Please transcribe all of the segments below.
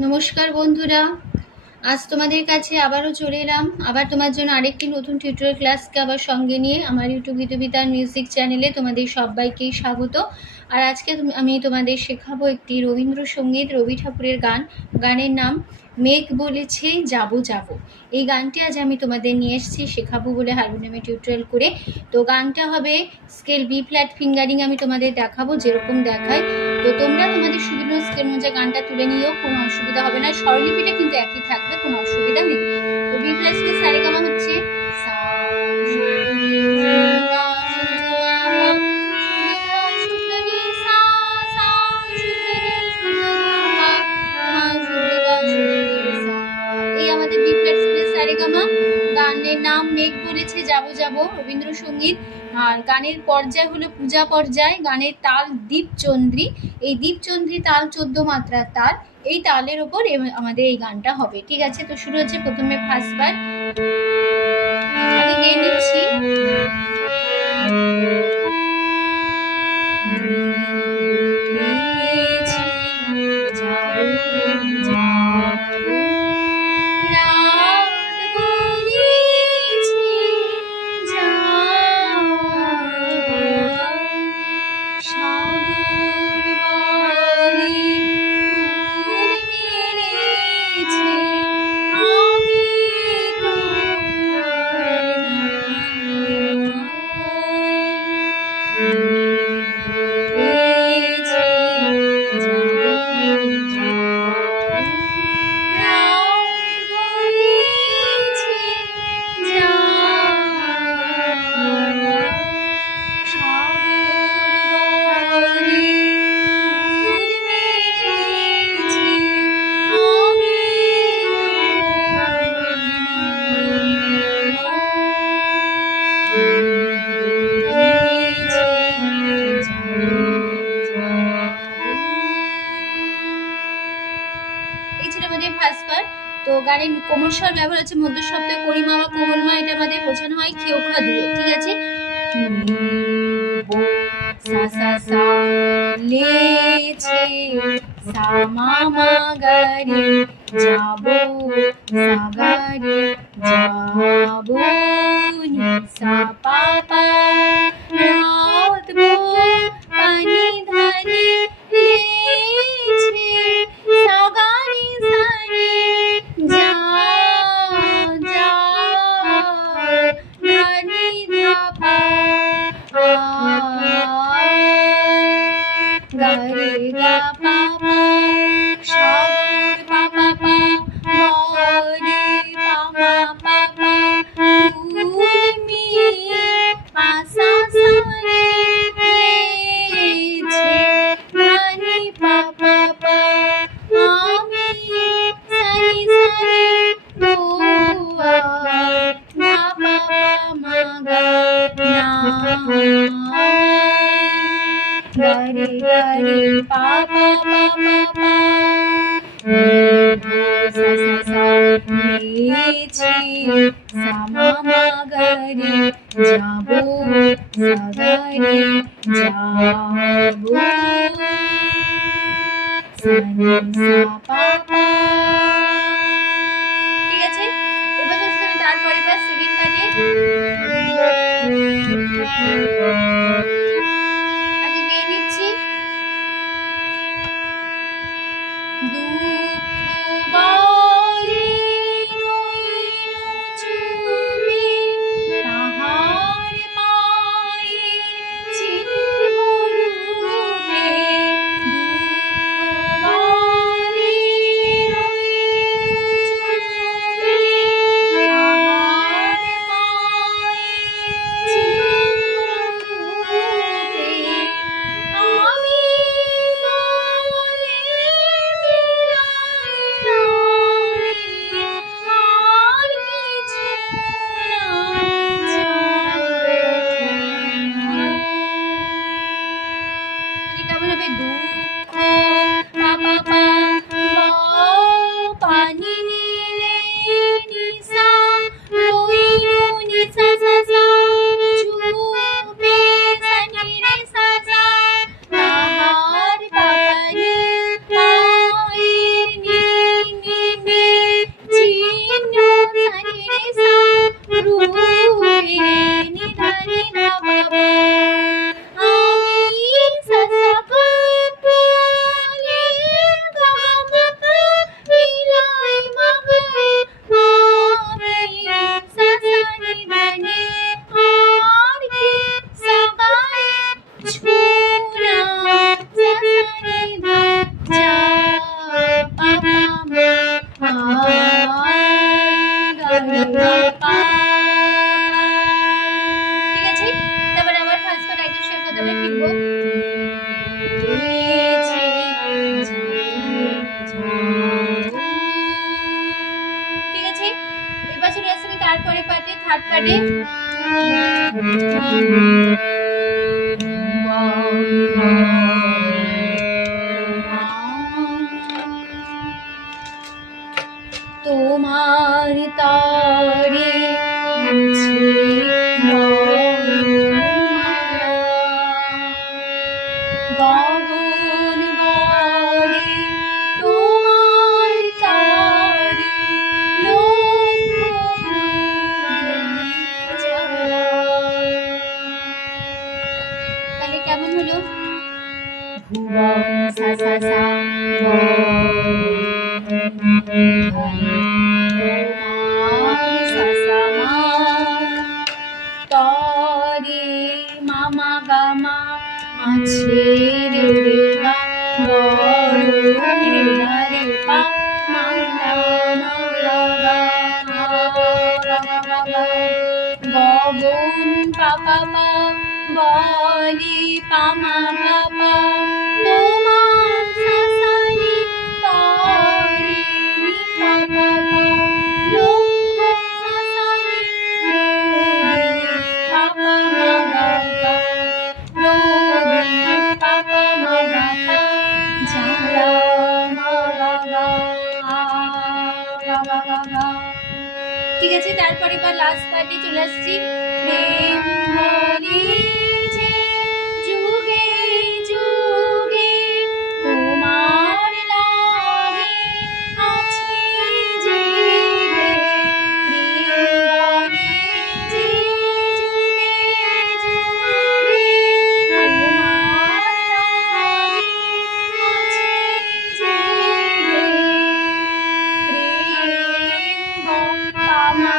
নমস্কার বন্ধুরা, আজ তোমাদের কাছে আবারও চলে এলাম আবার তোমার জন্য আরেকটি নতুন টিউটোরিয়াল ক্লাসকে আবার সঙ্গে নিয়ে আমার ইউটিউব গীতবিতান মিউজিক চ্যানেলে তোমাদের সবাইকেই স্বাগত। আর আজকে আমি তোমাদের শেখাবো একটি রবীন্দ্রসঙ্গীত, রবি ঠাকুরের গান। গানের নাম মেঘ বলেছে যাবো যাবো। এই গানটি আজ আমি তোমাদের নিয়ে এসেছি শেখাবো বলে হারমোনিয়ামে টিউটোরিয়াল করে। তো গানটা হবে স্কেল বি ফ্ল্যাট ফিঙ্গারিং, আমি তোমাদের দেখাবো যেরকম দেখায়। তো তোমরা তোমাদের সুবিধা স্কেল অনুযায়ী গানটা তুলে নিও, কোনো অসুবিধা হবে না। স্বরলিপিটা কিন্তু একই থাকবে, কোনো অসুবিধা নেই। তো বি প্লাস কে সারেগামা হচ্ছে এই আমাদের বি প্লাস কে সারেগামা। গানের নাম মেঘ বলেছে যাবো যাবো, রবীন্দ্রসঙ্গীত। আর গানের পর্যায় হলো পূজা পর্যায়। গানের তাল দীপচন্দ্রী। এই দীপচন্দ্রী তাল 14 মাত্রার তাল। এই তালের ওপর আমাদের এই গানটা হবে। ঠিক আছে, তো শুরু হচ্ছে প্রথমে ফার্স্ট বার। আগে গেয়ে নিচ্ছি। তো গানের কোমল স্বর ব্যবহার হচ্ছে মধ্য শব্দে করিমা বা কোমলমা, এটা আমাদের বোঝানো হয় খেউখা দিয়ে। ঠিক আছে, সা সা সা লেছে সা মা মা গা রে যাবো সা গা রে যাবো নি সা পা পা রাতবো পানি ধারে লেছে সা গা রে সা রে যা যা ধা নি ধা পা গা রে গা পা পা সাগর পা পা পা রে পা মা পা পা উর্মি পা সা সা রে লেছে ধা নি পা পা পা আমি সা নি সা রে দো মা পা পা মা গা না গা রে পা পা পা পা পা সা সা সা লেছে সা মা মা গা রে যাবো সা গা রে যাবো সা নি সা পা পা। ঠিক আছে, এবার হচ্ছে তারপরে বা সেকেন্ড পার্টে আগে গিয়ে নিচ্ছি। থার্ড পার্টে। তোমার তারে গগন বলে তোমার তারে তাহলে কেমন হলো? ভুবন সা সা সা তরে মামা গামা আছে রে গা রে পা গগন পাপা পা বলে পামা পাপা তোমার সাসারি তরে পাপা পা লক্ষ সাসারি পাপা মাগা পাপা মাগা যারা মাগা। ঠিক আছে, তারপরে বা লাস্ট পার্টে চলে আসছি। প্রেম বলে যে যুগে যুগে তোমার লাগে আছে যে প্রেম বলে যে যুগে যুগে তোমার লাগে আছে যে প্রেম পামা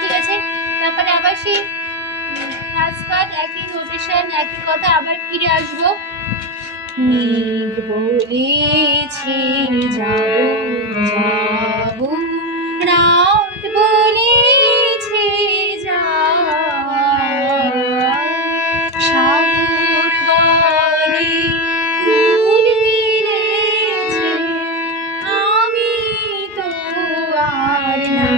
ঠিক আছে, তারপরে আবার সেই একই নোটেশন একই কথা আবার ফিরে আসবো। মেঘ বলেছে যাবো যাবো, রাত বলেছে সাগর বলে ফুল মিলেছে, আমি তো আর না।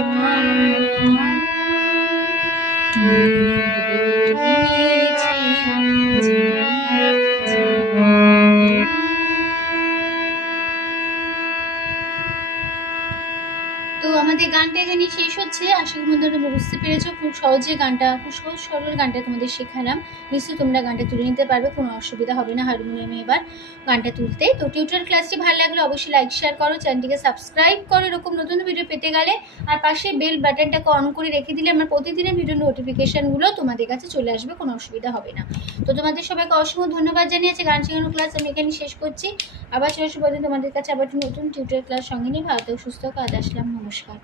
তো আমাদের গানটা এখানে শেষ হচ্ছে। আশা করি বন্ধুরা তোমরা বুঝতে পেরেছো, খুব সহজে গানটা, খুব সহজ সরল গানটা তোমাদের শেখালাম। নিশ্চয়ই তোমরা গানটা তুলে নিতে পারবে, কোনো অসুবিধা হবে না হারমোনিয়ামে এবার গানটা তুলতে। তো টিউটোরিয়াল ক্লাসটি ভালো লাগলে অবশ্যই লাইক শেয়ার করো, চ্যানেলটিকে সাবস্ক্রাইব করো এরকম নতুন ভিডিও পেতে গেলে, আর পাশে বেল বাটনটাকে অন করে রেখে দিলে আমার প্রতিদিনের ভিডিও নোটিফিকেশানগুলো তোমাদের কাছে চলে আসবে, কোনো অসুবিধা হবে না। তো তোমাদের সবাইকে অসংখ্য ধন্যবাদ জানিয়েছি। গান শেখানোর ক্লাস আমি এখানে শেষ করছি। আবার চলে আসবো তোমাদের কাছে আবার নতুন টিউটোরিয়াল ক্লাস সঙ্গে নিয়ে। ভালো সুস্থ কাজ আসলাম, নমস্কার।